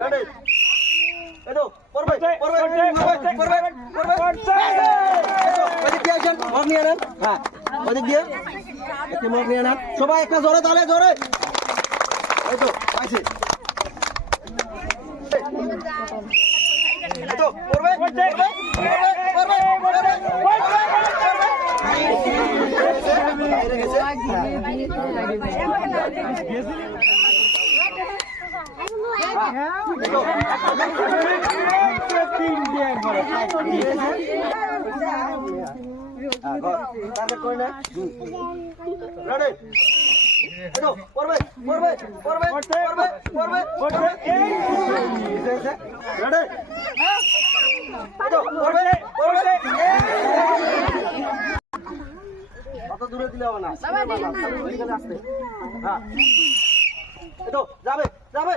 ready এই তো করবে ওদিক দিয়ে আসেন মগ নিয়ে নেন হ্যাঁ ওদিক দিয়ে একটু মগ নিয়ে নেন সবাই একটা জোরে তালে জোরে এই তো পাইছে এই তো করবে বাইরে গেছে কত দূরে দিলে হবে না যাবে যাবে